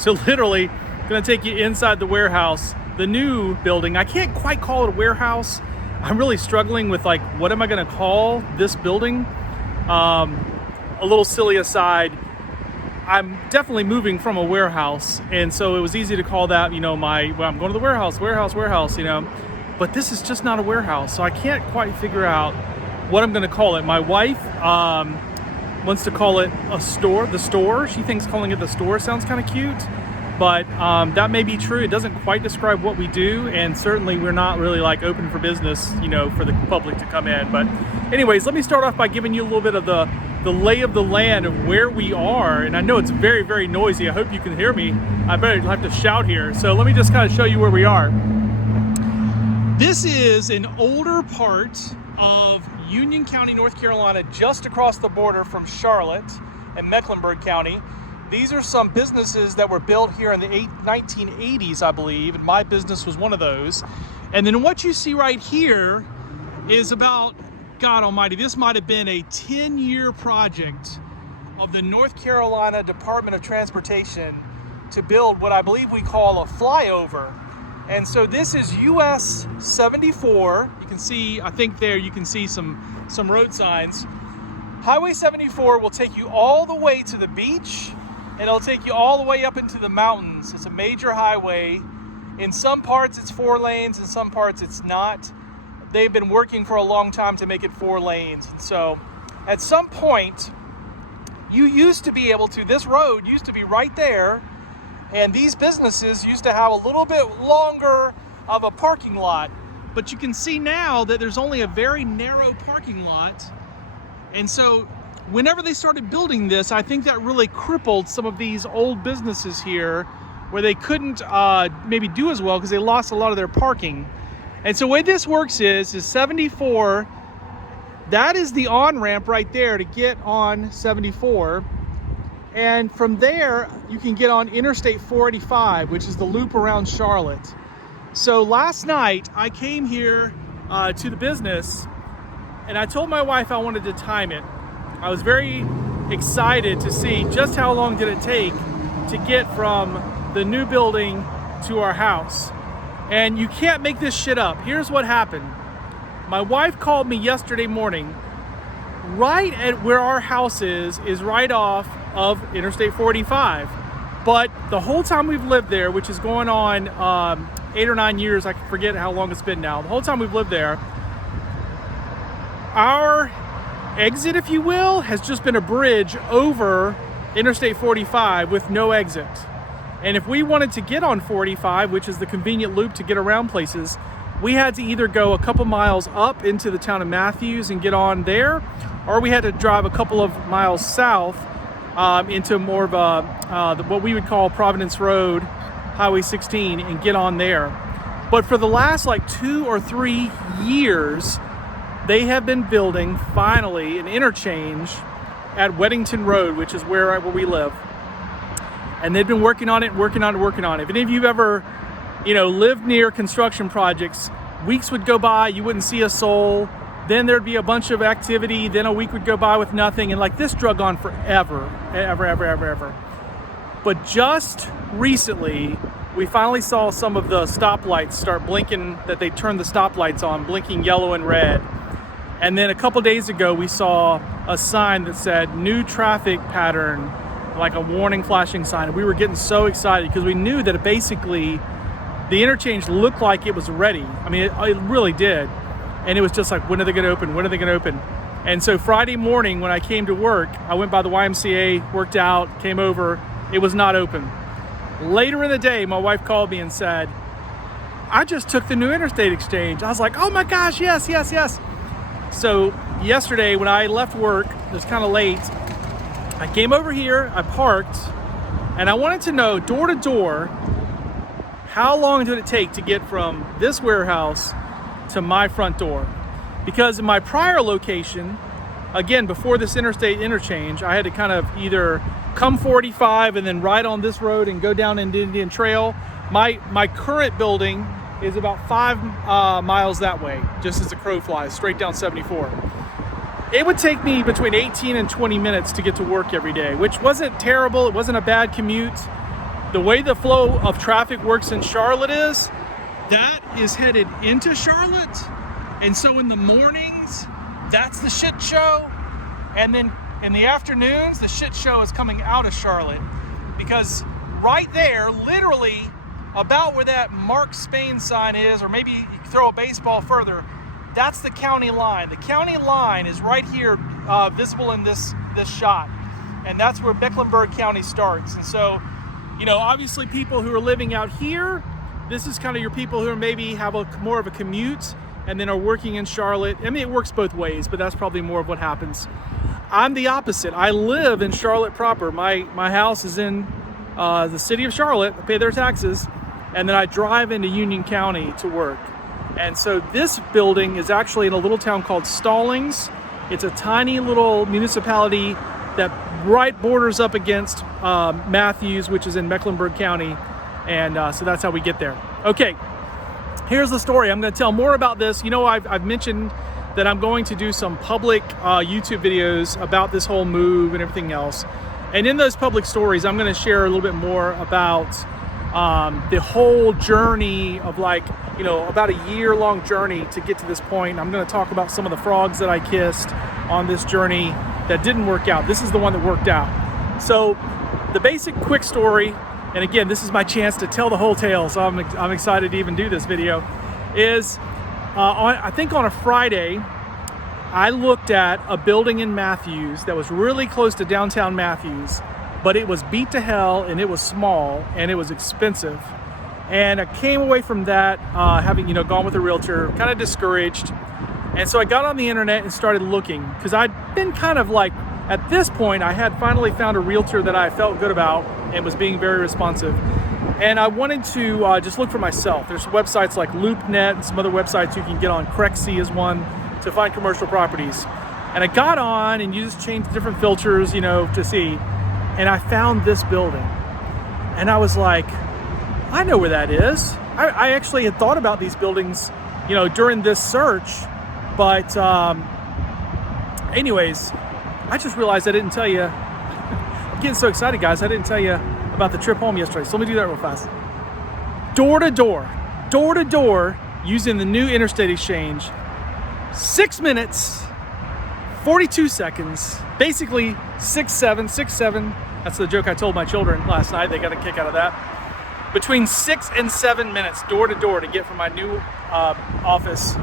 So literally gonna take you inside the warehouse, the new building. I can't quite call it a warehouse. I'm really struggling with like, what am I gonna call this building? A little silly aside, I'm definitely moving from a warehouse, and so it was easy to call that, I'm going to the warehouse, but this is just not a warehouse, so I can't quite figure out what I'm going to call it. My wife wants to call it the store. She thinks calling it the store sounds kind of cute, but that may be true. It doesn't quite describe what we do, and certainly we're not really like open for business, for the public to come in. But anyways, let me start off by giving you a little bit of the lay of the land of where we are. And I know it's very, very noisy. I hope you can hear me. I better have to shout here. So let me just kind of show you where we are. This is an older part of Union County, North Carolina, just across the border from Charlotte and Mecklenburg County. These are some businesses that were built here in the 1980s, I believe, and my business was one of those. And then what you see right here is about, God almighty, this might have been a 10-year project of the North Carolina Department of Transportation to build what I believe we call a flyover. And so this is US 74. You can see, I think there you can see some road signs. Highway 74 will take you all the way to the beach, and it'll take you all the way up into the mountains. It's a major highway. In some parts it's 4 lanes, in some parts it's not. They've been working for a long time to make it 4 lanes. And so at some point, you used to be able to, this road used to be right there, and these businesses used to have a little bit longer of a parking lot. But you can see now that there's only a very narrow parking lot. And so whenever they started building this, I think that really crippled some of these old businesses here where they couldn't maybe do as well because they lost a lot of their parking. And so the way this works is 74, that is the on-ramp right there to get on 74. And from there, you can get on Interstate 485, which is the loop around Charlotte. So last night, I came here to the business, and I told my wife I wanted to time it. I was very excited to see just how long did it take to get from the new building to our house. And you can't make this shit up. Here's what happened. My wife called me yesterday morning. Right at where our house is right off of Interstate 45. But the whole time we've lived there, which is going on 8 or 9 years, I forget how long it's been now. The whole time we've lived there, our exit, if you will, has just been a bridge over Interstate 45 with no exit. And if we wanted to get on 45, which is the convenient loop to get around places, we had to either go a couple miles up into the town of Matthews and get on there, or we had to drive a couple of miles south into more of a, what we would call Providence Road, Highway 16, and get on there. But for the last like 2 or 3 years, they have been building, finally, an interchange at Weddington Road, which is where we live. And they've been working on it. If any of you ever, lived near construction projects, weeks would go by, you wouldn't see a soul. Then there'd be a bunch of activity. Then a week would go by with nothing. And like this drug on forever, ever. But just recently, we finally saw some of the stoplights start blinking, that they turned the stoplights on, blinking yellow and red. And then a couple days ago, we saw a sign that said new traffic pattern, like a warning flashing sign. And we were getting so excited because we knew that basically the interchange looked like it was ready. I mean, it really did. And it was just like, when are they going to open? And so Friday morning when I came to work, I went by the YMCA, worked out, came over. It was not open. Later in the day, my wife called me and said, I just took the new interstate exchange. I was like, oh my gosh, yes. So yesterday when I left work, it was kind of late, I came over here, I parked, and I wanted to know door to door, how long did it take to get from this warehouse to my front door? Because in my prior location, again, before this interstate interchange, I had to kind of either come 45 and then ride on this road and go down into Indian Trail. My current building is about 5 miles that way, just as the crow flies, straight down 74. It would take me between 18 and 20 minutes to get to work every day, which wasn't terrible. It wasn't a bad commute. the way the flow of traffic works in Charlotte is, that is headed into Charlotte. And so in the mornings, that's the shit show. And then in the afternoons, the shit show is coming out of Charlotte. Because right there, literally about where that Mark Spain sign is, or maybe you can throw a baseball further, that's the county line. The county line is right here, visible in this shot. And that's where Mecklenburg County starts. And so, you know, obviously people who are living out here, this is kind of your people who are maybe have more of a commute and then are working in Charlotte. I mean, it works both ways, but that's probably more of what happens. I'm the opposite. I live in Charlotte proper. My house is in the city of Charlotte. I pay their taxes, and then I drive into Union County to work. And so this building is actually in a little town called Stallings. It's a tiny little municipality that right borders up against Matthews, which is in Mecklenburg County. And so that's how we get there. Okay, here's the story. I'm going to tell more about this. You know, I've mentioned that I'm going to do some public YouTube videos about this whole move and everything else. And in those public stories, I'm going to share a little bit more about the whole journey of, like, you know, about a year-long journey to get to this point. I'm going to talk about some of the frogs that I kissed on this journey that didn't work out. This is the one that worked out. So the basic quick story, and again, this is my chance to tell the whole tale, so I'm excited to even do this video, is I think on a Friday, I looked at a building in Matthews that was really close to downtown Matthews, but it was beat to hell, and it was small, and it was expensive. And I came away from that, having, you know, gone with a realtor, kind of discouraged. And so I got on the internet and started looking, because I'd been kind of like, at this point, I had finally found a realtor that I felt good about and was being very responsive. And I wanted to just look for myself. There's websites like LoopNet and some other websites you can get on. Crexy is one to find commercial properties. And I got on, and you just change different filters, you know, to see. And I found this building. And I was like, I know where that is. I actually had thought about these buildings, you know, during this search. But anyways, I just realized I didn't tell you. I'm getting so excited, guys. I didn't tell you about the trip home yesterday. So let me do that real fast. Door to door, using the new interstate exchange. 6 minutes, 42 seconds, basically 6-7. That's the joke I told my children last night. They got a kick out of that. Between 6 and 7 minutes, door to door, to get from my new office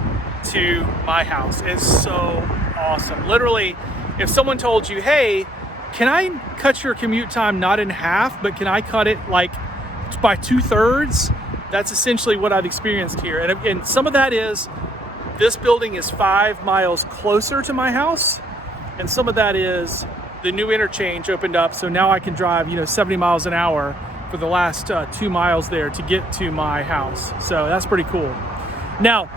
to my house is so awesome. Literally, if someone told you, hey, can I cut your commute time not in half, but can I cut it like by 2/3? That's essentially what I've experienced here. And some of that is, this building is 5 miles closer to my house. And some of that is the new interchange opened up. So now I can drive, 70 miles an hour for the last 2 miles there to get to my house. So that's pretty cool. Now,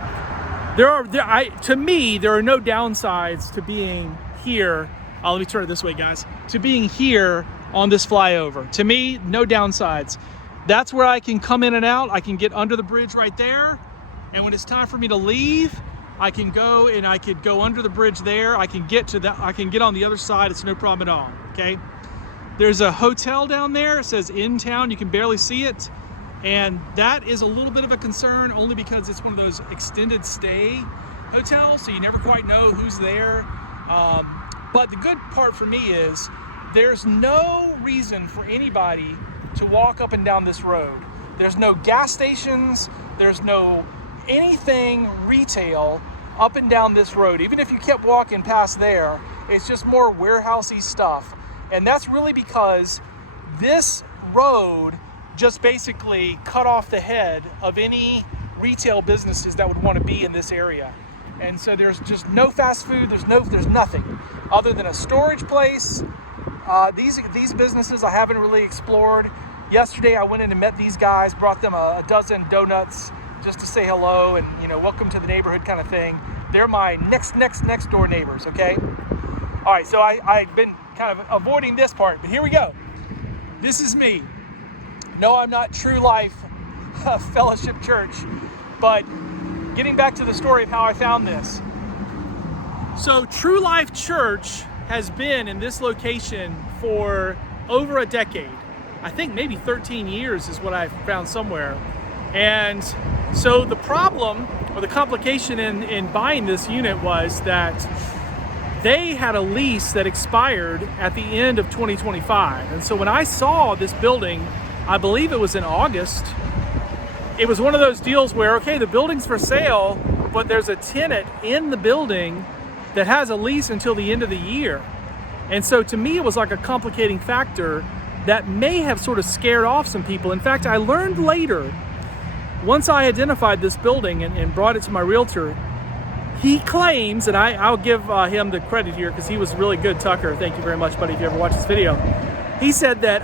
to me, there are no downsides to being here. Let me turn it this way, guys. To being here on this flyover. To me, no downsides. That's where I can come in and out. I can get under the bridge right there. And when it's time for me to leave, I can go and I could go under the bridge there. I can get on the other side. It's no problem at all, okay? There's a hotel down there. It says in town. You can barely see it. And that is a little bit of a concern, only because it's one of those extended stay hotels, so you never quite know who's there. But the good part for me is there's no reason for anybody to walk up and down this road. There's no gas stations. There's no anything retail up and down this road. Even if you kept walking past there, it's just more warehousey stuff. And that's really because this road just basically cut off the head of any retail businesses that would want to be in this area. And so there's just no fast food, there's nothing other than a storage place. These businesses I haven't really explored. Yesterday I went in and met these guys, brought them a dozen donuts just to say hello and welcome to the neighborhood kind of thing. They're my next door neighbors, okay? All right, so I've been kind of avoiding this part, but here we go. This is me. No, I'm not True Life Fellowship Church, but getting back to the story of how I found this. So True Life Church has been in this location for over a decade. I think maybe 13 years is what I found somewhere. And so the problem or the complication in buying this unit was that they had a lease that expired at the end of 2025. And so when I saw this building, I believe it was in August, it was one of those deals where, okay, the building's for sale, but there's a tenant in the building that has a lease until the end of the year. And so to me, it was like a complicating factor that may have sort of scared off some people. In fact, I learned later, once I identified this building and brought it to my realtor, he claims, and I'll give him the credit here because he was really good, Tucker. Thank you very much, buddy, if you ever watch this video. He said that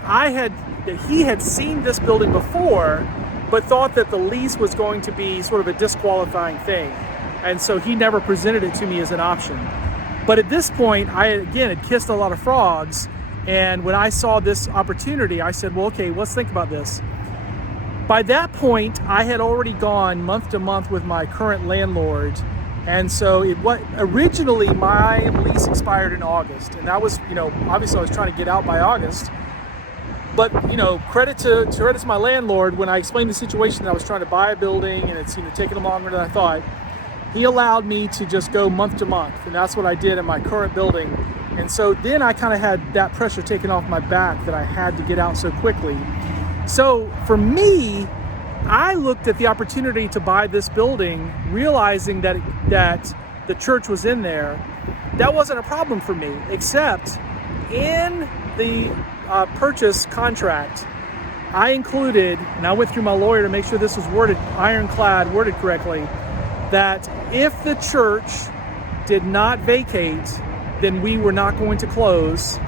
he had seen this building before, but thought that the lease was going to be sort of a disqualifying thing. And so he never presented it to me as an option. But at this point, I, again, had kissed a lot of frogs. And when I saw this opportunity, I said, well, okay, let's think about this. By that point, I had already gone month to month with my current landlord. And so originally my lease expired in August. And that was, obviously I was trying to get out by August. But, credit to my landlord, when I explained the situation that I was trying to buy a building and it's, taking longer than I thought, he allowed me to just go month to month. And that's what I did in my current building. And so then I kind of had that pressure taken off my back that I had to get out so quickly. So for me, I looked at the opportunity to buy this building, realizing that the church was in there. That wasn't a problem for me, except in the purchase contract, I included, and I went through my lawyer to make sure this was ironclad, worded correctly, that if the church did not vacate, then we were not going to close,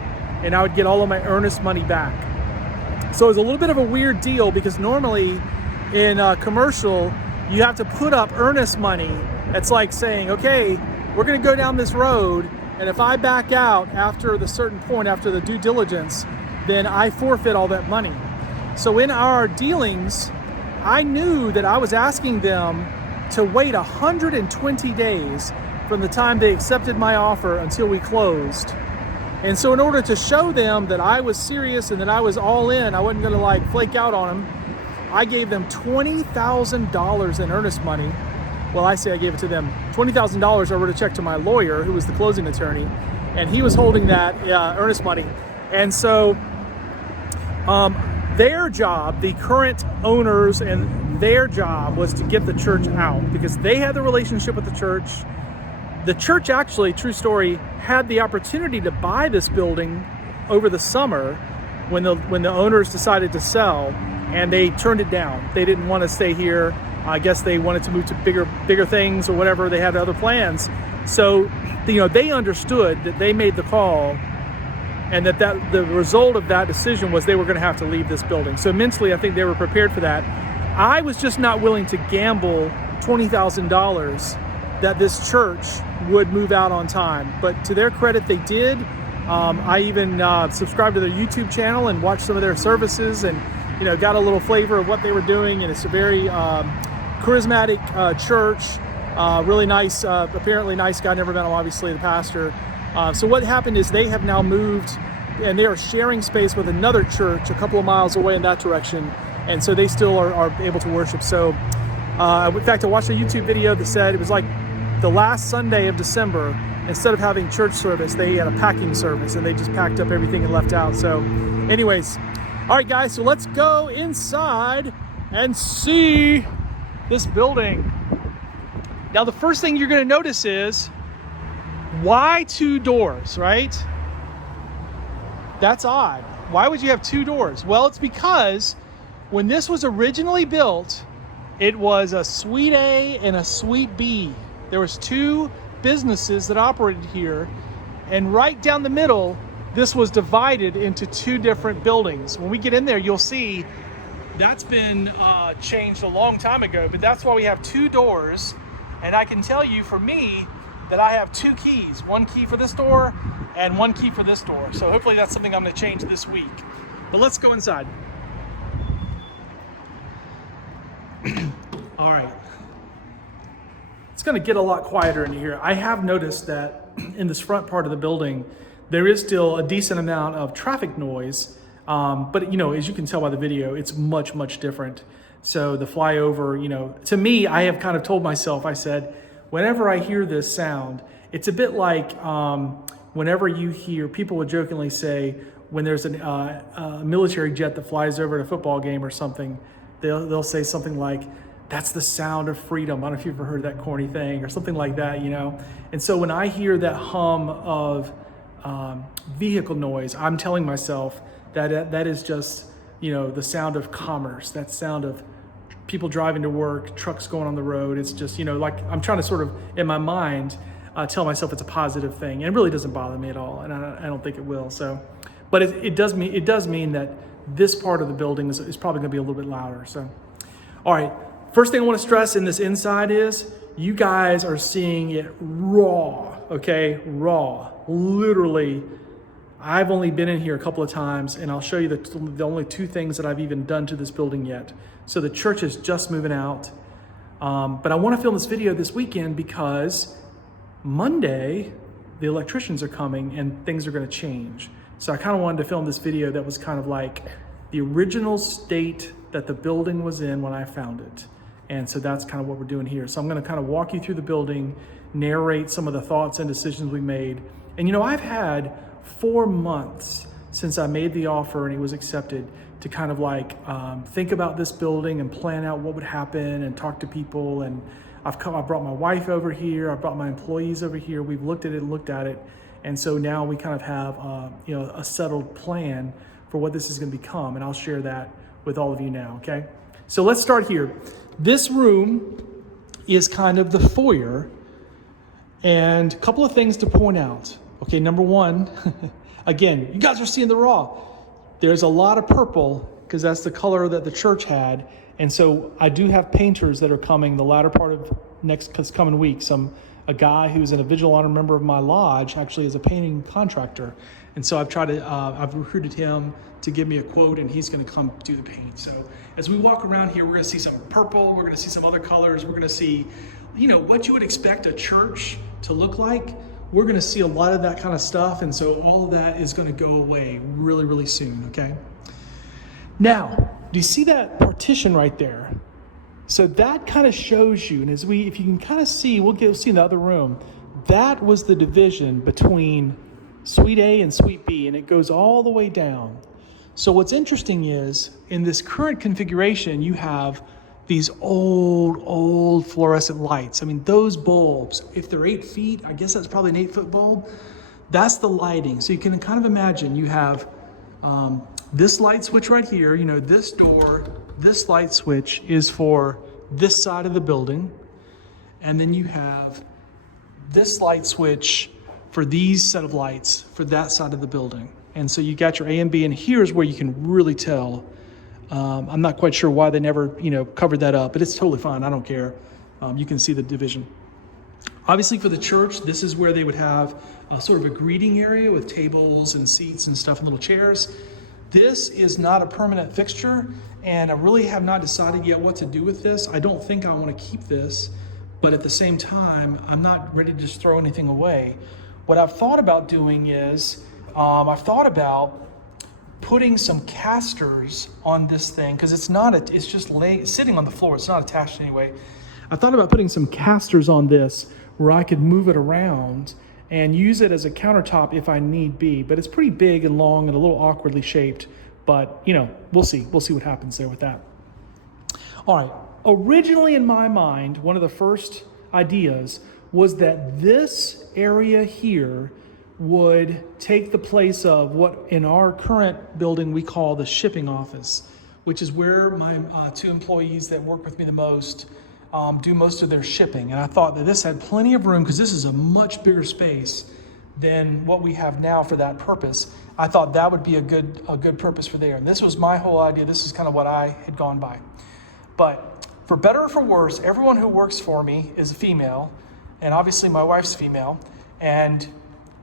and I would get all of my earnest money back. So it was a little bit of a weird deal because normally in commercial, you have to put up earnest money. It's like saying, okay, we're going to go down this road, and if I back out after the certain point, after the due diligence, then I forfeit all that money. So in our dealings, I knew that I was asking them to wait 120 days from the time they accepted my offer until we closed. And so in order to show them that I was serious and that I was all in, I wasn't going to flake out on them, I gave them $20,000 in earnest money. Well, I say I gave it to them. $20,000 I wrote a check to my lawyer, who was the closing attorney, and he was holding that earnest money. And so their job, the current owners, and their job was to get the church out because they had the relationship with the church. The church actually, true story, had the opportunity to buy this building over the summer when the owners decided to sell, and they turned it down. They didn't want to stay here. I guess they wanted to move to bigger things or whatever. They had other plans. So, they understood that they made the call, and that the result of that decision was they were going to have to leave this building. So mentally, I think they were prepared for that. I was just not willing to gamble $20,000 that this church would move out on time. But to their credit, they did. I even subscribed to their YouTube channel and watched some of their services, and got a little flavor of what they were doing. And it's a very charismatic church, really nice, apparently nice guy. Never met him, obviously, the pastor. So what happened is they have now moved, and they are sharing space with another church a couple of miles away in that direction. And so they still are able to worship. So in fact, I watched a YouTube video that said it was like the last Sunday of December, instead of having church service, they had a packing service, and they just packed up everything and left out. So anyways, all right, guys, so let's go inside and see this building. Now, the first thing you're going to notice is, why two doors, right? That's odd. Why would you have two doors? Well, it's because when this was originally built, it was a Suite A and a Suite B. There was two businesses that operated here, and right down the middle, this was divided into two different buildings. When we get in there, you'll see that's been changed a long time ago, but that's why we have two doors. And I can tell you, for me, that I have two keys, one key for this door and one key for this door. So hopefully that's something I'm going to change this week. But let's go inside. All right. It's going to get a lot quieter in here. I have noticed that in this front part of the building, there is still a decent amount of traffic noise. But, as you can tell by the video, it's much, much different. So the flyover, to me, I have kind of told myself, I said, whenever I hear this sound, it's a bit like whenever you hear, people would jokingly say, when there's a military jet that flies over at a football game or something, they'll say something like, that's the sound of freedom. I don't know if you've ever heard that corny thing or something like that, And so when I hear that hum of vehicle noise, I'm telling myself that is just, the sound of commerce, that sound of people driving to work, trucks going on the road. It's just, like I'm trying to sort of, in my mind, tell myself it's a positive thing. And it really doesn't bother me at all. And I don't think it will. So, but it does mean that this part of the building is probably going to be a little bit louder. So, all right. First thing I want to stress in this inside is you guys are seeing it raw, okay? Raw. Literally, I've only been in here a couple of times, and I'll show you the only 2 things that I've even done to this building yet. So the church is just moving out. But I want to film this video this weekend because Monday, the electricians are coming and things are going to change. So I kind of wanted to film this video that was kind of like the original state that the building was in when I found it. And so that's kind of what we're doing here. So I'm going to kind of walk you through the building, narrate some of the thoughts and decisions we made. And I've had 4 months since I made the offer and it was accepted to kind of like think about this building and plan out what would happen and talk to people. And I brought my wife over here. I brought my employees over here. We've looked at it. And so now we kind of have a settled plan for what this is going to become. And I'll share that with all of you now, okay? So let's start here. This room is kind of the foyer, and a couple of things to point out. Okay, number one, again, you guys are seeing the raw. There's a lot of purple because that's the color that the church had. And so I do have painters that are coming the latter part of this coming week. A guy who's an individual honor member of my lodge actually is a painting contractor. And so I've recruited him to give me a quote, and he's going to come do the paint. So as we walk around here, we're going to see some purple, we're going to see some other colors, we're going to see, what you would expect a church to look like. We're going to see a lot of that kind of stuff, and so all of that is going to go away really, really soon, okay? Now, do you see that partition right there? So that kind of shows you, and if you can kind of see, we'll see in the other room, that was the division between Suite A and Suite B, and it goes all the way down. So what's interesting is, in this current configuration, you have these old fluorescent lights. I mean, those bulbs, if they're 8 feet, I guess that's probably an 8-foot bulb. That's the lighting. So you can kind of imagine you have this light switch right here, this door, this light switch is for this side of the building. And then you have this light switch for these set of lights for that side of the building. And so you got your A and B, and here's where you can really tell. I'm not quite sure why they never, covered that up, but it's totally fine. I don't care. You can see the division. Obviously for the church, this is where they would have sort of a greeting area with tables and seats and stuff and little chairs. This is not a permanent fixture, and I really have not decided yet what to do with this. I don't think I want to keep this, but at the same time, I'm not ready to just throw anything away. What I've thought about doing is, I've thought about putting some casters on this thing, because it's just sitting on the floor. It's not attached anyway. I thought about putting some casters on this where I could move it around and use it as a countertop if I need be. But it's pretty big and long and a little awkwardly shaped. But, we'll see. We'll see what happens there with that. All right. Originally in my mind, one of the first ideas was that this area here would take the place of what in our current building we call the shipping office, which is where my 2 employees that work with me the most do most of their shipping. And I thought that this had plenty of room because this is a much bigger space than what we have now for that purpose. I thought that would be a good purpose for there. And this was my whole idea. This is kind of what I had gone by. But for better or for worse, everyone who works for me is a female, and obviously my wife's female, and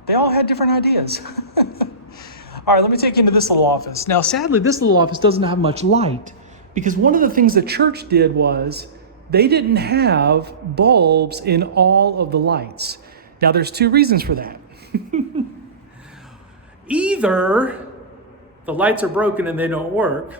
they all had different ideas. All right, let me take you into this little office. Now, sadly, this little office doesn't have much light because one of the things the church did was they didn't have bulbs in all of the lights. Now, there's 2 reasons for that. Either the lights are broken and they don't work,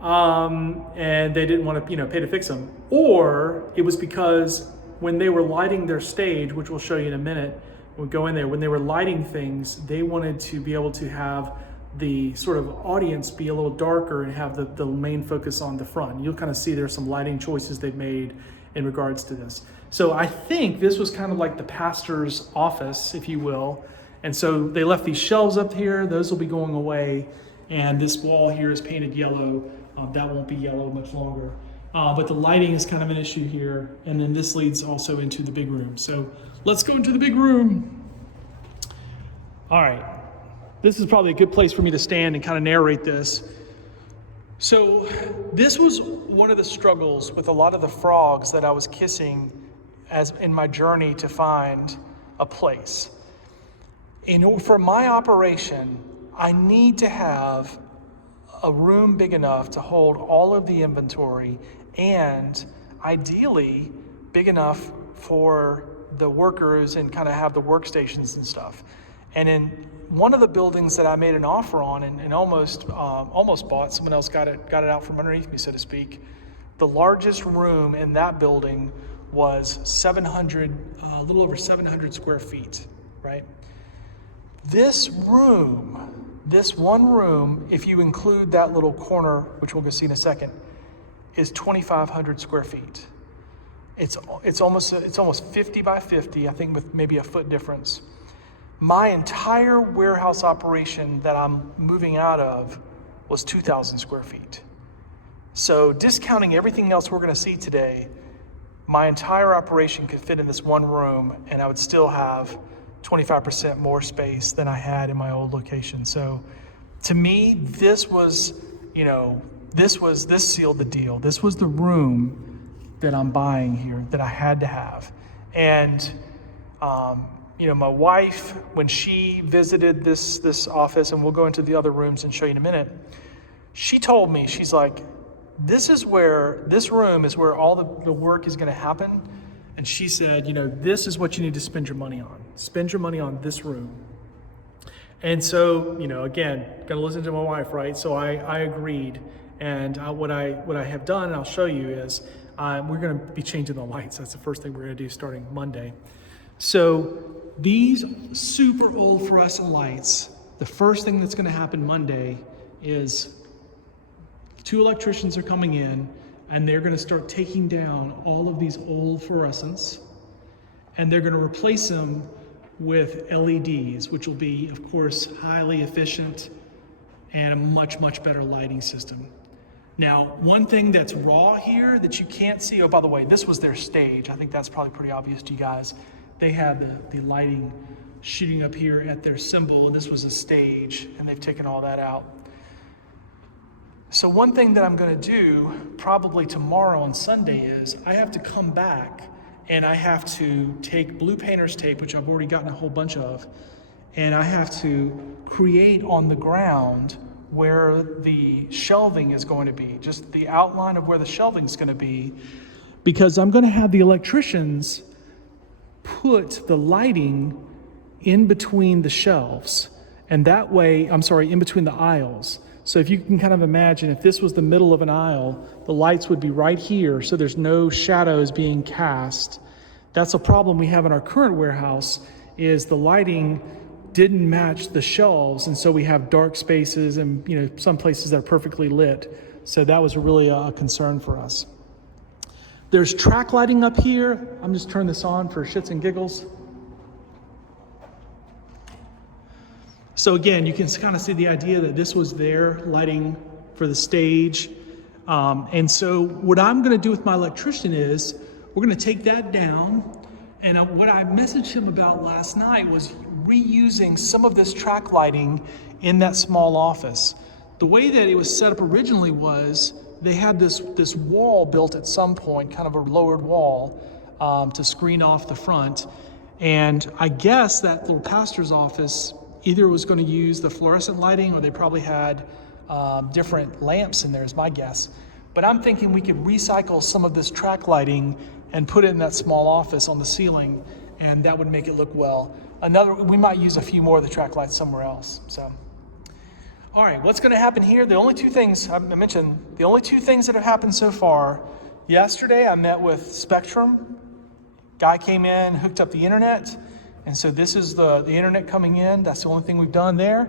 and they didn't want to pay to fix them, or it was because when they were lighting their stage, which we'll show you in a minute, we'll go in there, when they were lighting things, they wanted to be able to have the sort of audience be a little darker and have the main focus on the front. You'll kind of see there's some lighting choices they've made in regards to this. So I think this was kind of like the pastor's office, if you will. And so they left these shelves up here, those will be going away. And this wall here is painted yellow. That won't be yellow much longer. But the lighting is kind of an issue here. And then this leads also into the big room. So let's go into the big room. All right. This is probably a good place for me to stand and kind of narrate this. So this was one of the struggles with a lot of the frogs that I was kissing as in my journey to find a place. For my operation, I need to have a room big enough to hold all of the inventory, and ideally big enough for the workers and kind of have the workstations and stuff. And in one of the buildings that I made an offer on and almost bought, someone else got it out from underneath me, so to speak. The largest room in that building was a little over 700 square feet, right? This one room, if you include that little corner, which we'll go see in a second, is 2,500 square feet. It's almost 50 by 50, I think, with maybe a foot difference. My entire warehouse operation that I'm moving out of was 2,000 square feet. So discounting everything else we're going to see today, my entire operation could fit in this one room, and I would still have 25% more space than I had in my old location. So to me, this sealed the deal. This was the room that I'm buying here that I had to have. And my wife, when she visited this office, and we'll go into the other rooms and show you in a minute, she told me, she's like, this room is where all the work is going to happen. And she said, this is what you need to spend your money on. Spend your money on this room. And so, again, got to listen to my wife, right? So I agreed. And what I have done, and I'll show you, is we're going to be changing the lights. That's the first thing we're going to do starting Monday. So these super old fluorescent lights, the first thing that's going to happen Monday is 2 electricians are coming in, and they're going to start taking down all of these old fluorescents, and they're going to replace them with LEDs, which will be, of course, highly efficient and a much, much better lighting system. Now, one thing that's raw here that you can't see, oh, by the way, this was their stage. I think that's probably pretty obvious to you guys. They had the lighting shooting up here at their symbol, and this was a stage, and they've taken all that out. So one thing that I'm going to do probably tomorrow on Sunday is I have to come back and I have to take blue painter's tape, which I've already gotten a whole bunch of, and I have to create on the ground where the shelving is going to be, just the outline of where the shelving is going to be, because I'm going to have the electricians put the lighting in between the shelves, and that way, in between the aisles. So if you can kind of imagine, if this was the middle of an aisle, the lights would be right here, so there's no shadows being cast. That's a problem we have in our current warehouse, is the lighting didn't match the shelves, and so we have dark spaces and some places that are perfectly lit. So that was really a concern for us. There's track lighting up here. I'm just turning this on for shits and giggles. So again, you can kind of see the idea that this was their lighting for the stage. And so what I'm going to do with my electrician is we're going to take that down. And what I messaged him about last night was reusing some of this track lighting in that small office. The way that it was set up originally was they had this wall built at some point, kind of a lowered wall to screen off the front. And I guess that little pastor's office either was going to use the fluorescent lighting, or they probably had different lamps in there, is my guess. But I'm thinking we could recycle some of this track lighting and put it in that small office on the ceiling, and that would make it look well. We might use a few more of the track lights somewhere else. So, All right, what's gonna happen here? The only two things I mentioned, the only two things that have happened so far. Yesterday, I met with Spectrum. Guy came in, hooked up the internet. And so this is the internet coming in. That's the only thing we've done there.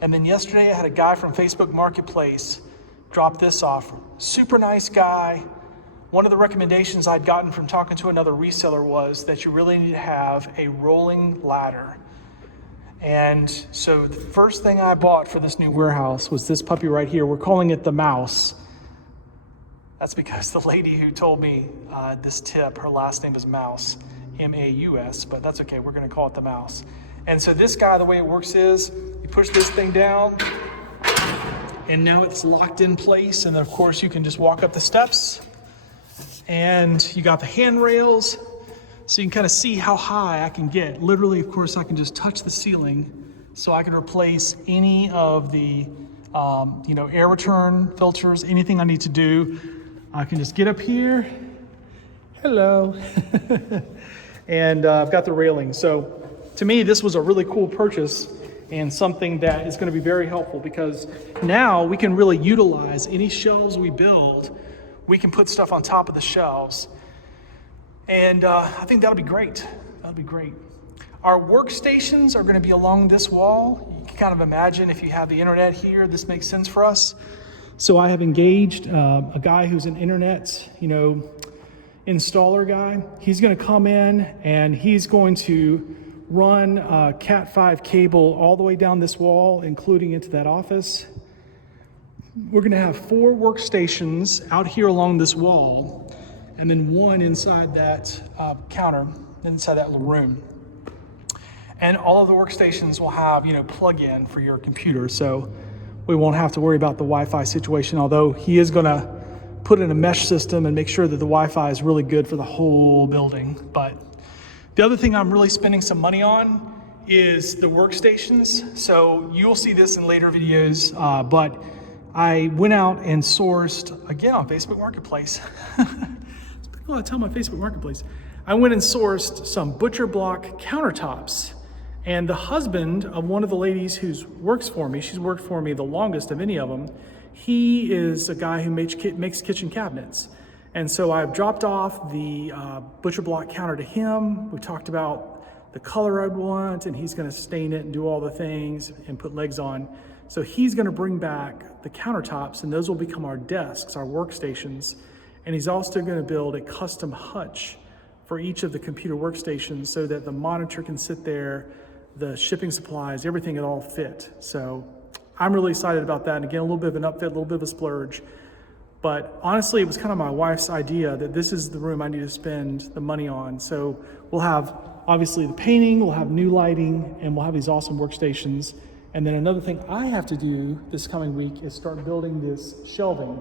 And then yesterday, I had a guy from Facebook Marketplace drop this off. Super nice guy. One of the recommendations I'd gotten from talking to another reseller was that you really need to have a rolling ladder. And so the first thing I bought for this new warehouse was this puppy right here. We're calling it the Mouse. That's because the lady who told me this tip, her last name is Mouse, M-A-U-S, but that's okay, we're gonna call it the Mouse. And so this guy, the way it works is, you push this thing down, and now it's locked in place, and then of course you can just walk up the steps, and you got the handrails, so you can kind of see how high I can get. Literally, of course, I can just touch the ceiling, so I can replace any of the air return filters, anything I need to do. I can just get up here, hello, and I've got the railing. So to me, this was a really cool purchase and something that is gonna be very helpful because now we can really utilize any shelves we build. We can put stuff on top of the shelves. And I think that'll be great. That'll be great. Our workstations are gonna be along this wall. You can kind of imagine if you have the internet here, this makes sense for us. So I have engaged a guy who's an internet, installer guy. He's gonna come in and he's going to run Cat 5 cable all the way down this wall, including into that office. We're gonna have 4 workstations out here along this wall, and then 1 inside that counter, inside that little room. And all of the workstations will have, plug-in for your computer, so we won't have to worry about the Wi-Fi situation, although he is gonna put in a mesh system and make sure that the Wi-Fi is really good for the whole building. But the other thing I'm really spending some money on is the workstations. So you'll see this in later videos, but I went out and sourced, again on Facebook Marketplace. Spending a lot of time on Facebook Marketplace. I went and sourced some butcher block countertops. And the husband of one of the ladies who works for me, she's worked for me the longest of any of them, he is a guy who makes kitchen cabinets. And so I've dropped off the butcher block counter to him. We talked about the color I'd want, and he's gonna stain it and do all the things and put legs on. So he's gonna bring back the countertops, and those will become our desks, our workstations. And he's also gonna build a custom hutch for each of the computer workstations so that the monitor can sit there, the shipping supplies, everything will all fit. So I'm really excited about that. And again, a little bit of an upfit, a little bit of a splurge. But honestly, it was kind of my wife's idea that this is the room I need to spend the money on. So we'll have obviously the painting, we'll have new lighting, and we'll have these awesome workstations. And then another thing I have to do this coming week is start building this shelving.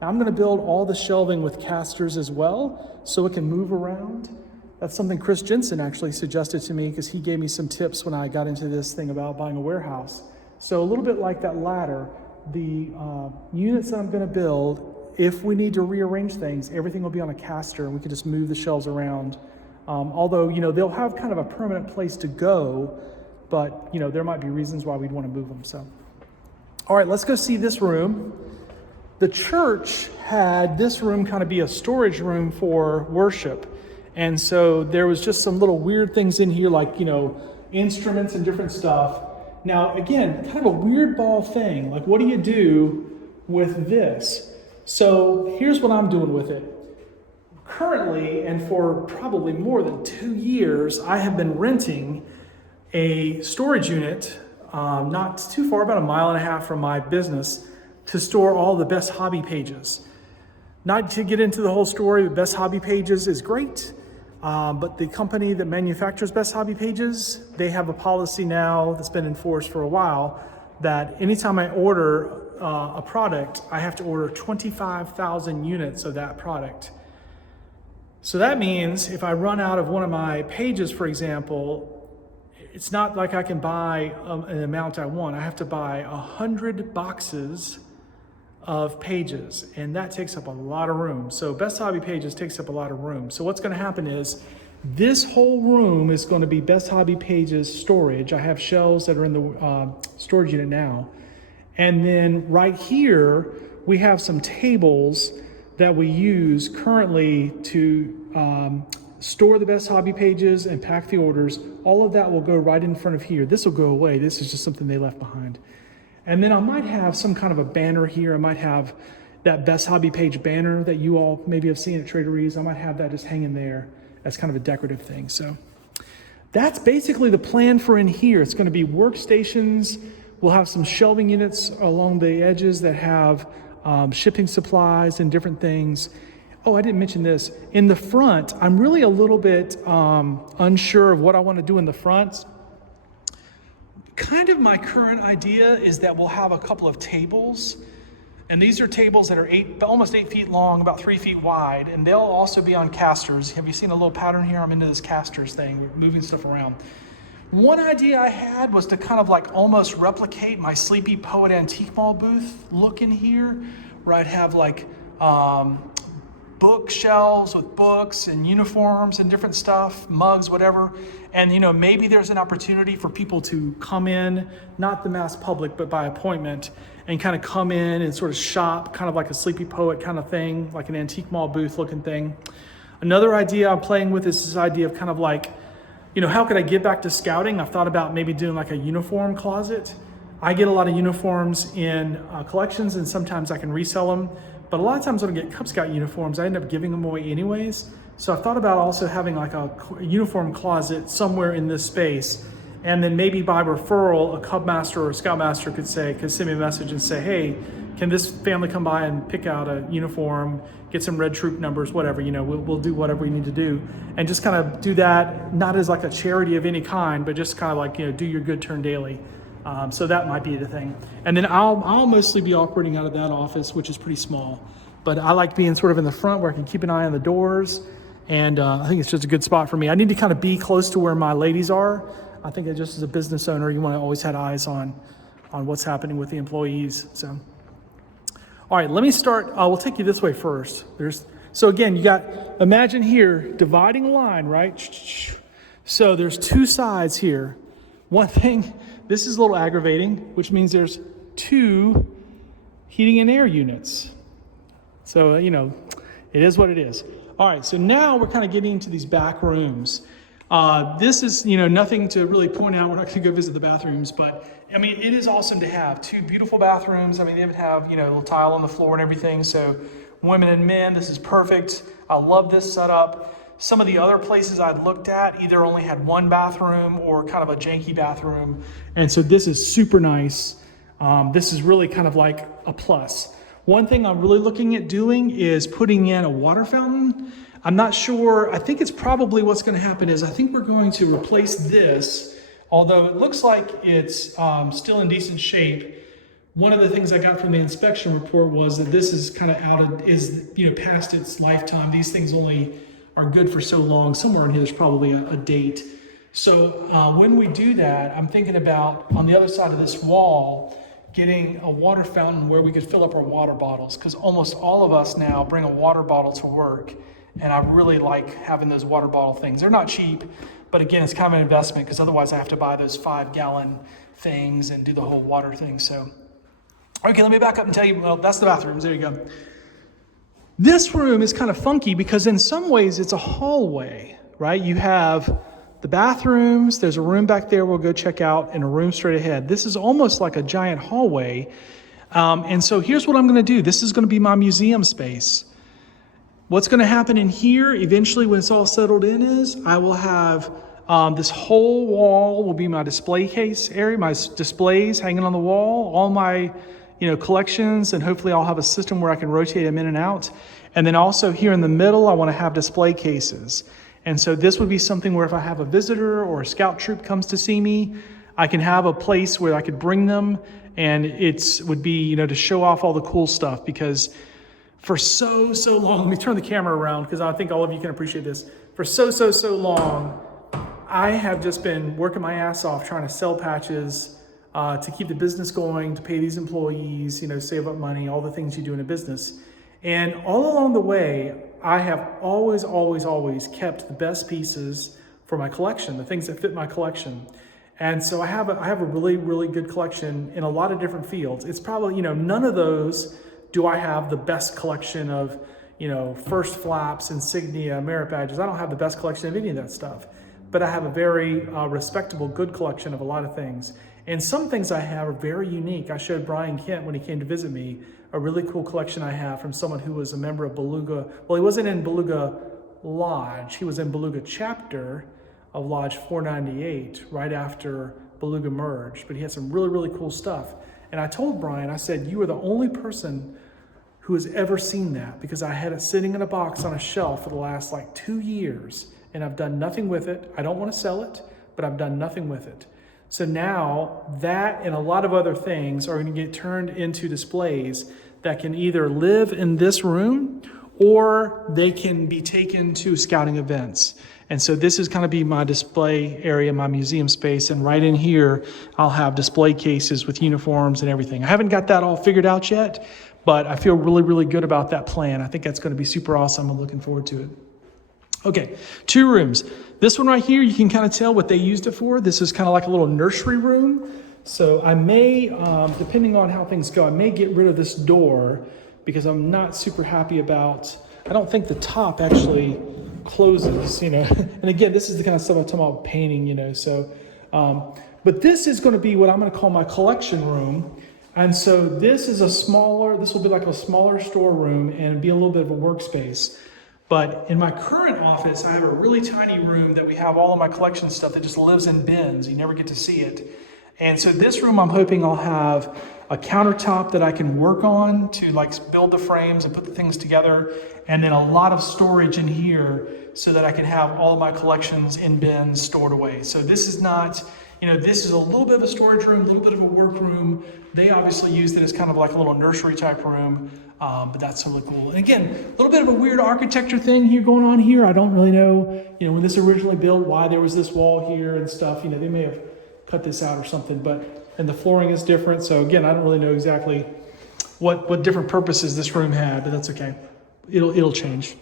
Now I'm gonna build all the shelving with casters as well, so it can move around. That's something Chris Jensen actually suggested to me because he gave me some tips when I got into this thing about buying a warehouse. So a little bit like that ladder, the units that I'm gonna build, if we need to rearrange things, everything will be on a caster and we can just move the shelves around. Although, they'll have kind of a permanent place to go, but there might be reasons why we'd want to move them. So, all right, let's go see this room. The church had this room kind of be a storage room for worship. And so there was just some little weird things in here, like, instruments and different stuff. Now, again, kind of a weird ball thing. Like, what do you do with this? So here's what I'm doing with it. Currently, and for probably more than 2 years, I have been renting a storage unit, not too far, about 1.5 miles from my business, to store all the Best Hobby pages. Not to get into the whole story, the Best Hobby pages is great, but the company that manufactures Best Hobby pages, they have a policy now that's been enforced for a while that anytime I order a product, I have to order 25,000 units of that product. So that means if I run out of one of my pages, for example, it's not like I can buy an amount I want. I have to buy 100 boxes of pages, and that takes up a lot of room. So Best Hobby pages takes up a lot of room. So what's gonna happen is this whole room is gonna be Best Hobby pages storage. I have shelves that are in the storage unit now. And then right here, we have some tables that we use currently to store the best hobby pages and pack the orders. All of that will go right in front of here. This will go away. This is just something they left behind. And then I might have some kind of a banner here. I might have that best hobby page banner that you all maybe have seen at Traderies. I might have that just hanging there as kind of a decorative thing. So that's basically the plan for in here. It's going to be workstations. We'll have some shelving units along the edges that have shipping supplies and different things. Oh, I didn't mention this. In the front, I'm really a little bit unsure of what I want to do in the front. Kind of my current idea is that we'll have a couple of tables. And these are tables that are almost 8 feet long, about 3 feet wide, and they'll also be on casters. Have you seen a little pattern here? I'm into this casters thing, we're moving stuff around. One idea I had was to kind of like almost replicate my Sleepy Poet Antique Mall booth look in here, where I'd have like bookshelves with books and uniforms and different stuff, mugs, whatever. And maybe there's an opportunity for people to come in, not the mass public, but by appointment, and kind of come in and sort of shop, kind of like a Sleepy Poet kind of thing, like an antique mall booth looking thing. Another idea I'm playing with is this idea of kind of like, how could I get back to scouting? I've thought about maybe doing like a uniform closet. I get a lot of uniforms in collections, and sometimes I can resell them. But a lot of times when I get Cub Scout uniforms, I end up giving them away anyways. So I thought about also having like a uniform closet somewhere in this space. And then maybe by referral, a Cub Master or a Scout Master could send me a message and say, hey, can this family come by and pick out a uniform, get some red troop numbers, whatever, we'll do whatever we need to do. And just kind of do that, not as like a charity of any kind, but just kind of like, do your good turn daily. So that might be the thing. And then I'll mostly be operating out of that office, which is pretty small. But I like being sort of in the front where I can keep an eye on the doors. And I think it's just a good spot for me. I need to kind of be close to where my ladies are. I think that just as a business owner, you want to always have eyes on what's happening with the employees. So, all right, let me start. We'll take you this way first. So again, imagine here, dividing a line, right? So there's two sides here. One thing, this is a little aggravating, which means there's two heating and air units. So, it is what it is. All right, so now we're kind of getting into these back rooms. This is, nothing to really point out. We're not going to go visit the bathrooms, but it is awesome to have two beautiful bathrooms. They even have, a little tile on the floor and everything. So women and men, this is perfect. I love this setup. Some of the other places I'd looked at either only had one bathroom or kind of a janky bathroom. And so this is super nice. This is really kind of like a plus. One thing I'm really looking at doing is putting in a water fountain. I'm not sure. I think it's probably what's going to happen is I think we're going to replace this, although it looks like it's still in decent shape. One of the things I got from the inspection report was that this is kind of past its lifetime. These things only are good for so long. Somewhere in here there's probably a date. So when we do that, I'm thinking about on the other side of this wall getting a water fountain where we could fill up our water bottles, because almost all of us now bring a water bottle to work. And I really like having those water bottle things. They're not cheap, but again, it's kind of an investment because otherwise I have to buy those 5-gallon things and do the whole water thing. So, okay, let me back up and tell you, well, that's the bathrooms. There you go. This room is kind of funky because in some ways it's a hallway, right? You have the bathrooms, there's a room back there we'll go check out, and a room straight ahead. This is almost like a giant hallway. And so here's what I'm going to do. This is going to be my museum space. What's going to happen in here eventually when it's all settled in is I will have this whole wall will be my display case area, my displays hanging on the wall, all my collections, and hopefully I'll have a system where I can rotate them in and out. And then also here in the middle, I want to have display cases. And so this would be something where if I have a visitor or a scout troop comes to see me, I can have a place where I could bring them, and would be to show off all the cool stuff. Because for so long, let me turn the camera around because I think all of you can appreciate this. For so long, I have just been working my ass off trying to sell patches to keep the business going, to pay these employees, save up money, all the things you do in a business. And all along the way, I have always kept the best pieces for my collection, the things that fit my collection. And so I have a really, really good collection in a lot of different fields. It's probably, you know, none of those do I have the best collection of, you know, first flaps, insignia, merit badges. I don't have the best collection of any of that stuff, but I have a very respectable, good collection of a lot of things. And some things I have are very unique. I showed Brian Kent when he came to visit me a really cool collection I have from someone who was a member of Beluga. Well, he wasn't in Beluga Lodge. He was in Beluga chapter of Lodge 498 right after Beluga merged, but he had some really, really cool stuff. And I told Brian, I said, you are the only person who has ever seen that, because I had it sitting in a box on a shelf for the last like 2 years, and I've done nothing with it. I don't want to sell it, but I've done nothing with it. So now that and a lot of other things are going to get turned into displays that can either live in this room or they can be taken to scouting events. And so this is going to be my display area, my museum space. And right in here, I'll have display cases with uniforms and everything. I haven't got that all figured out yet, but I feel really, really good about that plan. I think that's going to be super awesome. I'm looking forward to it. Okay, 2 rooms. This one right here, you can kind of tell what they used it for. This is kind of like a little nursery room. So I may, depending on how things go, I may get rid of this door because I'm not super happy about, I don't think the top actually closes, you know. And again, this is the kind of stuff I'm talking about painting, you know. So, but this is going to be what I'm going to call my collection room. And so this is this will be like a smaller storeroom and be a little bit of a workspace. But in my current office, I have a really tiny room that we have all of my collection stuff that just lives in bins. You never get to see it. And so this room, I'm hoping I'll have a countertop that I can work on to like build the frames and put the things together. And then a lot of storage in here so that I can have all of my collections in bins stored away. So this is not, you know, this is a little bit of a storage room, a little bit of a work room. They obviously used it as kind of like a little nursery type room. But that's really cool. And again, a little bit of a weird architecture thing here going on here. I don't really know, you know, when this originally built, why there was this wall here and stuff. You know, they may have cut this out or something, and the flooring is different. So again, I don't really know exactly what different purposes this room had, but that's okay. It'll change.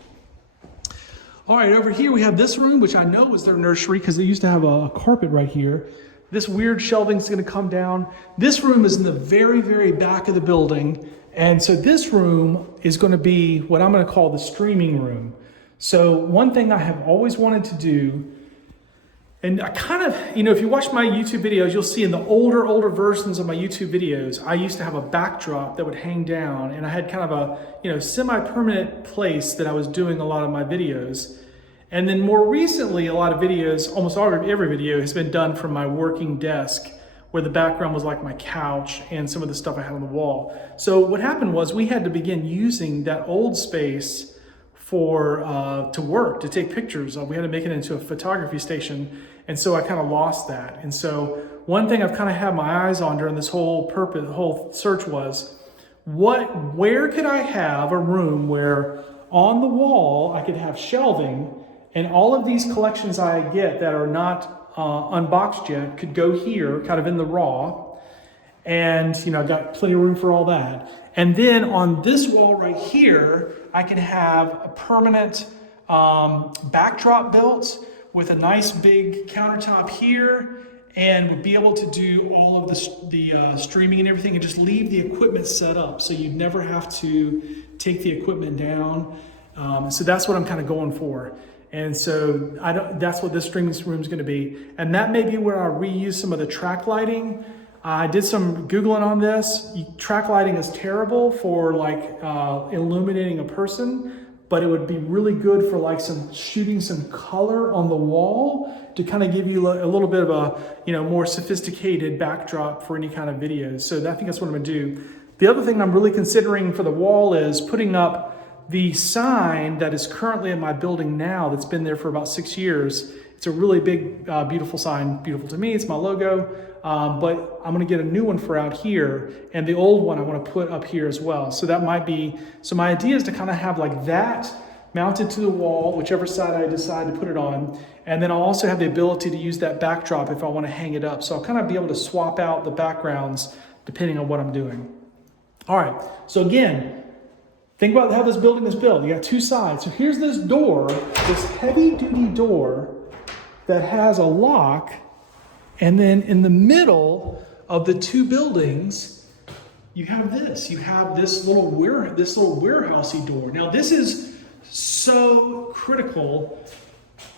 All right, over here we have this room, which I know was their nursery because they used to have a carpet right here. This weird shelving is going to come down. This room is in the very, very back of the building. And so this room is going to be what I'm going to call the streaming room. So one thing I have always wanted to do, and I kind of, you know, if you watch my YouTube videos, you'll see in the older versions of my YouTube videos, I used to have a backdrop that would hang down, and I had kind of a, you know, semi-permanent place that I was doing a lot of my videos. And then more recently, a lot of videos, almost every video has been done from my working desk, where the background was like my couch and some of the stuff I had on the wall. So what happened was we had to begin using that old space for to work, to take pictures. We had to make it into a photography station, and so I kind of lost that. And so one thing I've kind of had my eyes on during this whole search was, where could I have a room where on the wall I could have shelving, and all of these collections I get that are not unboxed yet could go here, kind of in the raw. And, you know, I've got plenty of room for all that. And then on this wall right here, I could have a permanent backdrop built with a nice big countertop here, and would be able to do all of the streaming and everything and just leave the equipment set up. So you'd never have to take the equipment down. So that's what I'm kind of going for. And so that's what this streaming room is going to be. And that may be where I reuse some of the track lighting. I did some Googling on this. Track lighting is terrible for like illuminating a person, but it would be really good for like shooting some color on the wall to kind of give you a little bit of a, you know, more sophisticated backdrop for any kind of videos. So I think that's what I'm going to do. The other thing I'm really considering for the wall is putting up the sign that is currently in my building now, that's been there for about 6 years. It's a really big, beautiful sign. Beautiful to me, it's my logo. But I'm gonna get a new one for out here, and the old one I wanna put up here as well. So that might be, so my idea is to kind of have like that mounted to the wall, whichever side I decide to put it on. And then I'll also have the ability to use that backdrop if I wanna hang it up. So I'll kind of be able to swap out the backgrounds depending on what I'm doing. All right, so again, think about how this building is built. You got 2 sides. So here's this door, this heavy duty door that has a lock And then in the middle of the two buildings, you have this. You have this little warehousey door. Now this is so critical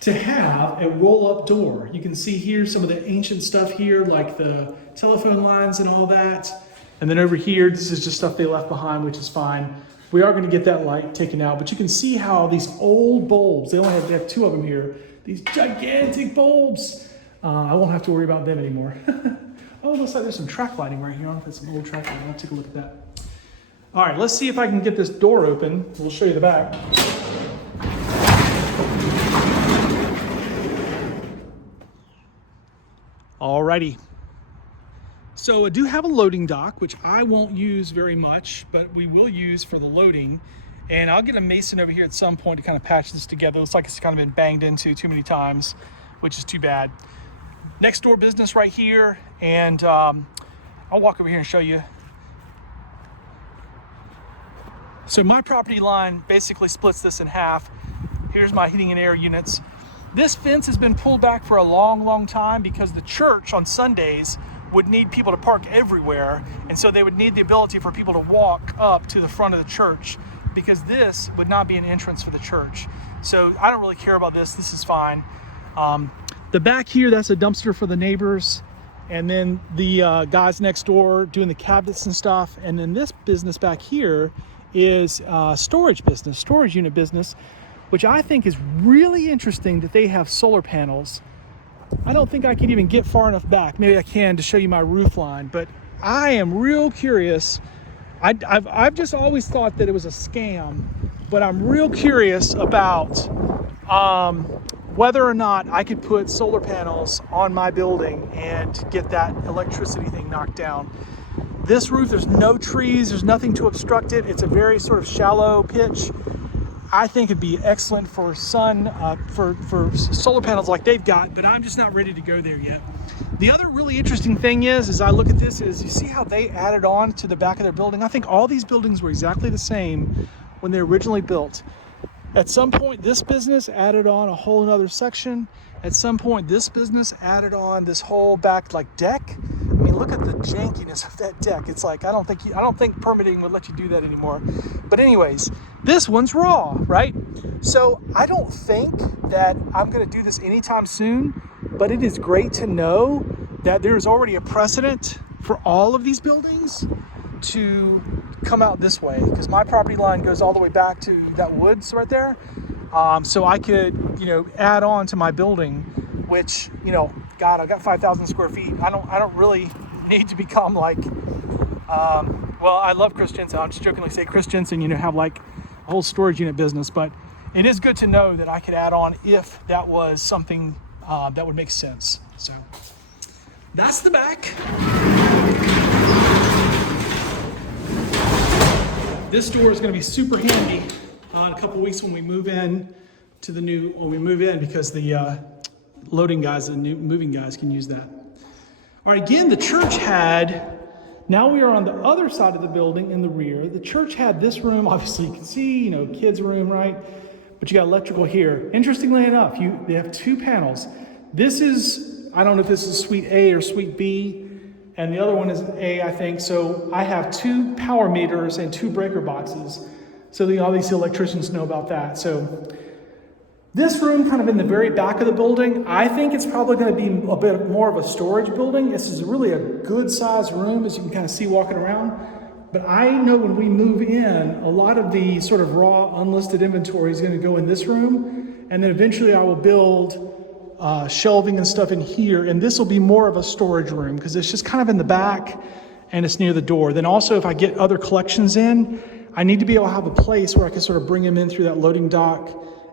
to have a roll-up door. You can see here some of the ancient stuff here, like the telephone lines and all that. And then over here, this is just stuff they left behind, which is fine. We are going to get that light taken out, but you can see how these old bulbs, they have two of them here, these gigantic bulbs. I won't have to worry about them anymore. Oh, it looks like there's some track lighting right here. I don't know if it's some old track lighting. I'll take a look at that. All right, let's see if I can get this door open. We'll show you the back. Alrighty. So I do have a loading dock, which I won't use very much, but we will use for the loading. And I'll get a mason over here at some point to kind of patch this together. It looks like it's kind of been banged into too many times, which is too bad. Next door business right here, and I'll walk over here and show you. So my property line basically splits this in half. Here's my heating and air units. This fence has been pulled back for a long, long time because the church on Sundays would need people to park everywhere. And so they would need the ability for people to walk up to the front of the church, because this would not be an entrance for the church. So I don't really care about this. This is fine. The back here, that's a dumpster for the neighbors. And then the guys next door doing the cabinets and stuff. And then this business back here is storage unit business, which I think is really interesting that they have solar panels. I don't think I can even get far enough back. Maybe I can to show you my roof line, but I am real curious. I've just always thought that it was a scam, but I'm real curious about whether or not I could put solar panels on my building and get that electricity thing knocked down. This roof, there's no trees, there's nothing to obstruct it. It's a very sort of shallow pitch. I think it'd be excellent for for solar panels like they've got, but I'm just not ready to go there yet. The other really interesting thing is, as I look at this, is you see how they added on to the back of their building? I think all these buildings were exactly the same when they originally built. At some point, this business added on a whole another section. At some point, this business added on this whole back like deck. I mean, look at the jankiness of that deck. It's like, I don't think permitting would let you do that anymore. But anyways, this one's raw, right? So I don't think that I'm gonna do this anytime soon, but it is great to know that there's already a precedent for all of these buildings to come out this way, because my property line goes all the way back to that woods right there. So I could, add on to my building, which, God, I've got 5,000 square feet. I don't really need to become like, I love Chris Jensen. I'll just jokingly say Chris Jensen, have like a whole storage unit business, but it is good to know that I could add on if that was something that would make sense. So that's the back. This door is going to be super handy in a couple weeks when we move in because the loading guys and new moving guys can use that. All right, again, the church now we are on the other side of the building in the rear. The church had this room, obviously you can see, kids' room, right? But you got electrical here. Interestingly enough, they have two panels. This is, I don't know if this is suite A or suite B, and the other one is A, I think. So I have two power meters and two breaker boxes. So obviously electricians know about that. So this room kind of in the very back of the building, I think it's probably going to be a bit more of a storage building. This is really a good sized room, as you can kind of see walking around. But I know when we move in, a lot of the sort of raw unlisted inventory is going to go in this room. And then eventually I will build shelving and stuff in here. And this will be more of a storage room because it's just kind of in the back and it's near the door. Then also if I get other collections in, I need to be able to have a place where I can sort of bring them in through that loading dock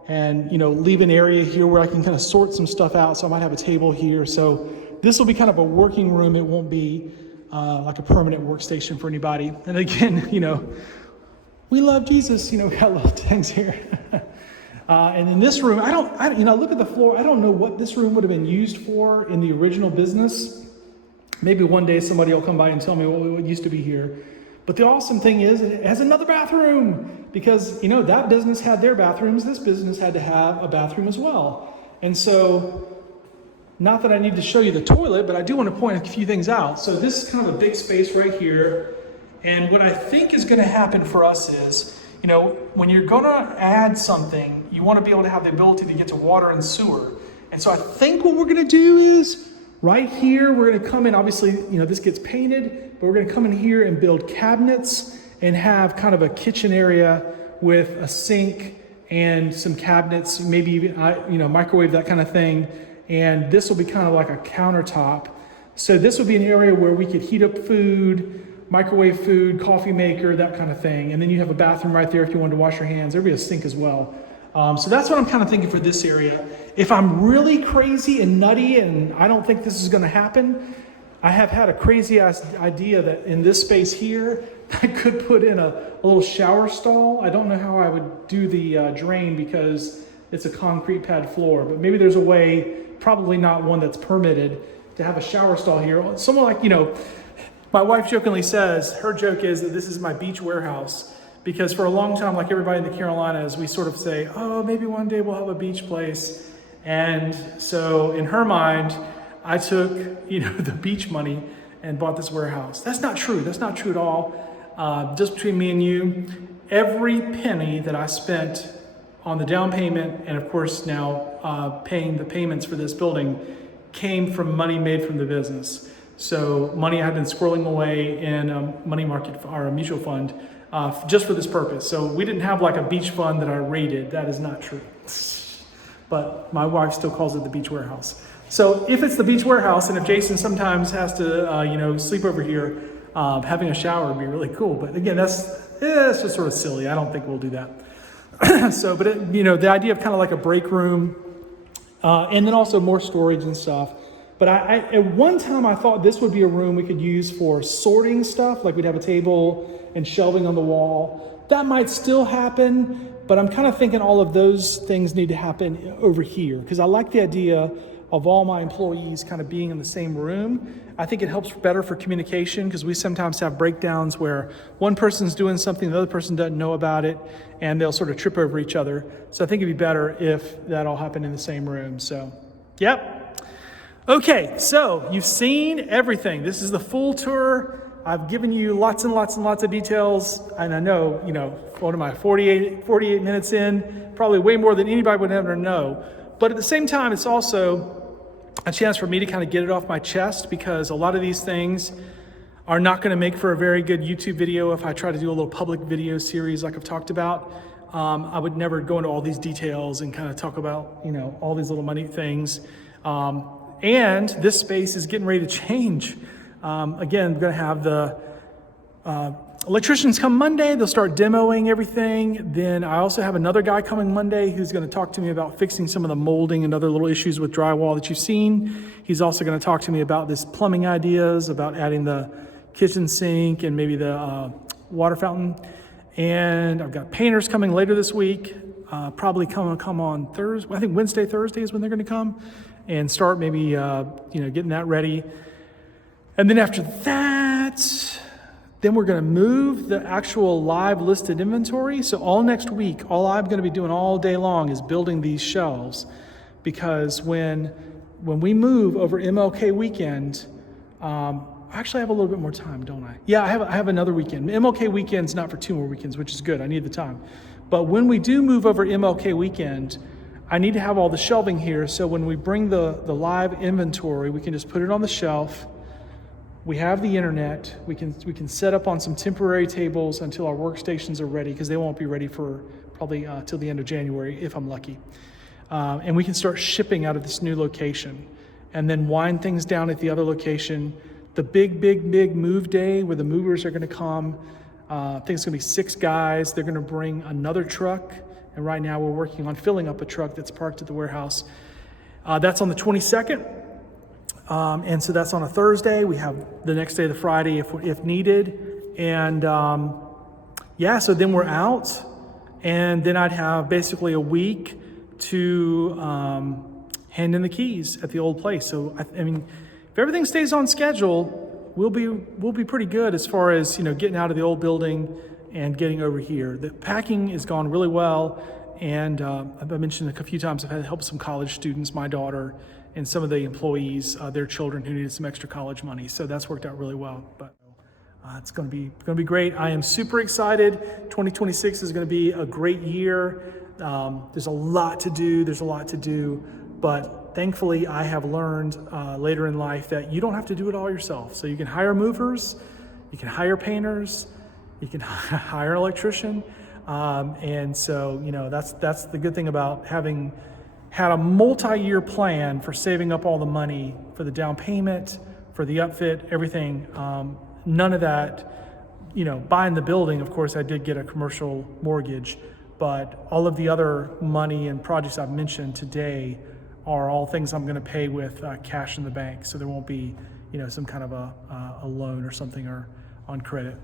and, leave an area here where I can kind of sort some stuff out. So I might have a table here. So this will be kind of a working room. It won't be like a permanent workstation for anybody. And again, we love Jesus. We got little things here. And in this room, I look at the floor. I don't know what this room would have been used for in the original business. Maybe one day somebody will come by and tell me what used to be here. But the awesome thing is it has another bathroom because, that business had their bathrooms. This business had to have a bathroom as well. And so Not that I need to show you the toilet, but I do want to point a few things out. So this is kind of a big space right here. And what I think is going to happen for us is, you know, when you're going to add something, you want to be able to have the ability to get to water and sewer. And so I think what we're going to do is right here, we're going to come in, obviously, you know, this gets painted, but we're going to come in here and build cabinets and have kind of a kitchen area with a sink and some cabinets, maybe even, you know, microwave, that kind of thing. And this will be kind of like a countertop. So this would be an area where we could heat up food, microwave food, coffee maker, that kind of thing. And then you have a bathroom right there if you wanted to wash your hands. There'd be a sink as well. So that's what I'm kind of thinking for this area. If I'm really crazy and nutty and I don't think this is going to happen, I have had a crazy ass idea that in this space here, I could put in a little shower stall. I don't know how I would do the drain because it's a concrete pad floor, but maybe there's a way, probably not one that's permitted, to have a shower stall here. Someone like, you know, my wife jokingly says, her joke is that this is my beach warehouse, because for a long time, like everybody in the Carolinas, we sort of say, oh, maybe one day we'll have a beach place. And so in her mind, I took, you know, the beach money and bought this warehouse. That's not true. That's not true at all. Just between me and you, every penny that I spent on the down payment, and of course now paying the payments for this building, came from money made from the business. So money I had been squirreling away in a money market or a mutual fund just for this purpose. So we didn't have like a beach fund that I raided. That is not true. But my wife still calls it the beach warehouse. So if it's the beach warehouse, and if Jason sometimes has to, you know, sleep over here, having a shower would be really cool. But again, that's just sort of silly. I don't think we'll do that. So, but it, you know, the idea of kind of like a break room, and then also more storage and stuff. But I at one time I thought this would be a room we could use for sorting stuff, like we'd have a table and shelving on the wall. That might still happen, but I'm kind of thinking all of those things need to happen over here, because I like the idea of all my employees kind of being in the same room. I think it helps better for communication, because we sometimes have breakdowns where one person's doing something, the other person doesn't know about it, and they'll sort of trip over each other. So I think it'd be better if that all happened in the same room. So, yep. Okay, so you've seen everything. This is the full tour. I've given you lots and lots and lots of details, and I know, you know, what am I, 48 minutes in, probably way more than anybody would ever know. But at the same time, it's also a chance for me to kind of get it off my chest, because a lot of these things are not going to make for a very good YouTube video if I try to do a little public video series like I've talked about. I would never go into all these details and kind of talk about, you know, all these little minute things. And this space is getting ready to change. Again, we're going to have the electricians come Monday. They'll start demoing everything. Then I also have another guy coming Monday who's going to talk to me about fixing some of the molding and other little issues with drywall that you've seen. He's also going to talk to me about this plumbing ideas, about adding the kitchen sink and maybe the water fountain. And I've got painters coming later this week, probably come on Thursday. I think Wednesday, Thursday is when they're going to come and start maybe, you know, getting that ready. And then after that, then we're going to move the actual live listed inventory. So all next week, all I'm going to be doing all day long is building these shelves, because when we move over MLK weekend, actually I have a little bit more time, don't I? Yeah, I have another weekend. MLK weekend's not for 2 more weekends, which is good. I need the time. But when we do move over MLK weekend, I need to have all the shelving here. So when we bring the live inventory, we can just put it on the shelf. We have the internet. We can set up on some temporary tables until our workstations are ready, because they won't be ready for probably till the end of January if I'm lucky. And we can start shipping out of this new location, and then wind things down at the other location. The big move day where the movers are going to come. I think it's going to be 6 guys. They're going to bring another truck, and right now we're working on filling up a truck that's parked at the warehouse. That's on the 22nd. And so that's on a Thursday. We have the next day, the Friday, if needed. And yeah, so then we're out. And then I'd have basically a week to hand in the keys at the old place. So, I mean, if everything stays on schedule, we'll be pretty good as far as, you know, getting out of the old building and getting over here. The packing has gone really well. And I've mentioned a few times I've had to help some college students, my daughter, and some of the employees, their children who needed some extra college money. So that's worked out really well. But it's going to be great. I am super excited. 2026 is going to be a great year. There's a lot to do. But thankfully, I have learned later in life that you don't have to do it all yourself. So you can hire movers, you can hire painters, you can hire an electrician. And so, that's the good thing about having had a multi-year plan for saving up all the money for the down payment, for the upfit, everything. None of that, buying the building, of course, I did get a commercial mortgage, but all of the other money and projects I've mentioned today are all things I'm going to pay with cash in the bank. So there won't be, some kind of a loan or something or on credit.